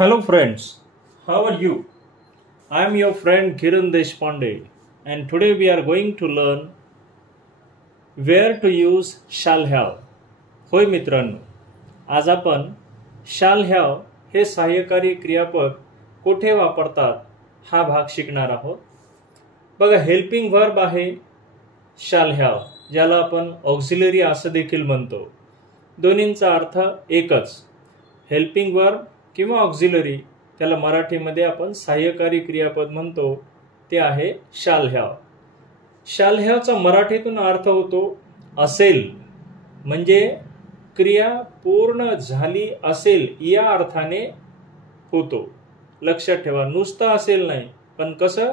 Hello friends, how are you? I am your friend Kiran Deshpande and today we are going to learn where to use shall have. होय मित्रांनो, आज आपण shall have हे सहाय्यकारी क्रियापद कुठे वापरतात हा भाग शिकणार आहोत. बघा हेल्पिंग वर्ब आहे shall have, ज्याला आपण ऑक्झिलरी असं देखील म्हणतो. दोन्हींचा अर्थ एकच. हेल्पिंग वर्ब किंवा ऑक्झिलरी त्याला मराठीमध्ये आपण सहाय्यकारी क्रियापद म्हणतो, ते आहे शाल हॅव. शाल हॅवचा मराठीतून अर्थ होतो असेल, म्हणजे क्रिया पूर्ण झाली असेल या अर्थाने होतो. लक्षात ठेवा, नुसतं असेल नाही, पण कसं,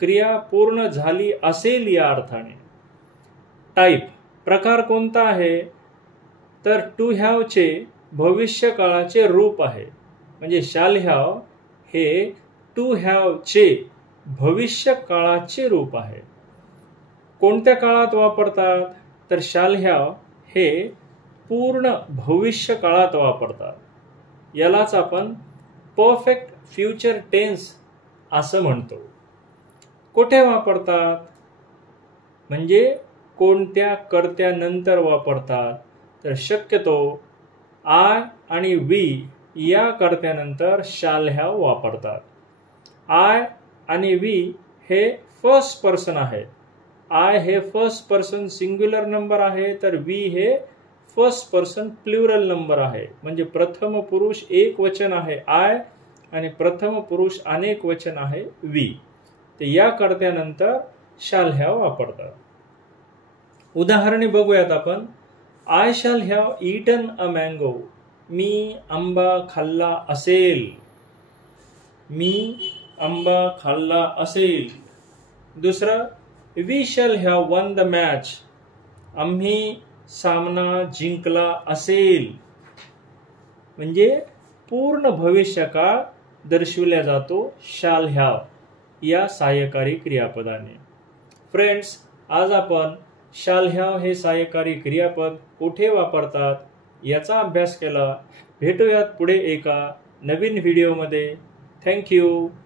क्रिया पूर्ण झाली असेल या अर्थाने. टाईप प्रकार कोणता आहे तर टू हॅवचे भविष्य काळाचे रूप आहे. म्हणजे शाल हॅव हे टू हॅवचे भविष्य काळाचे रूप आहे. कोणत्या काळात वापरतात तर शाल हॅव हे पूर्ण भविष्य काळात वापरतात. यालाच आपण परफेक्ट फ्युचर टेन्स असं म्हणतो. कुठे वापरतात म्हणजे कोणत्या कर्त्यानंतर वापरतात तर शक्यतो आय आणि वी या कर्त्यानंतर शाल हॅव वापरतात. आय आणि वी हे फर्स्ट पर्सन आहे. आय हे फर्स्ट पर्सन सिंग्युलर नंबर आहे, तर वी हे फर्स्ट पर्सन प्लुरल नंबर आहे. म्हणजे प्रथम पुरुष एक वचन आहे आय आणि प्रथम पुरुष अनेक वचन आहे वी. तर या कर्त्यानंतर शाल हॅव वापरतात. उदाहरणे बघूयात आपण. I shall have eaten a mango. मी आंबा खाल्ला असेल. मी आंबा खाल्ला असेल. दुसरं, we shall have won the match. आम्ही सामना जिंकला असेल. म्हणजे पूर्ण भविष्यकाळ दर्शविला जातो शाल हॅव या सहाय्यकारी क्रियापदाने. फ्रेंड्स, आज आपण शाल हॅव हे सहाय्यकारी क्रियापद कुठे वापरतात याचा अभ्यास केला. भेटूयात पुढे एका नवीन व्हिडिओमध्ये. थँक्यू.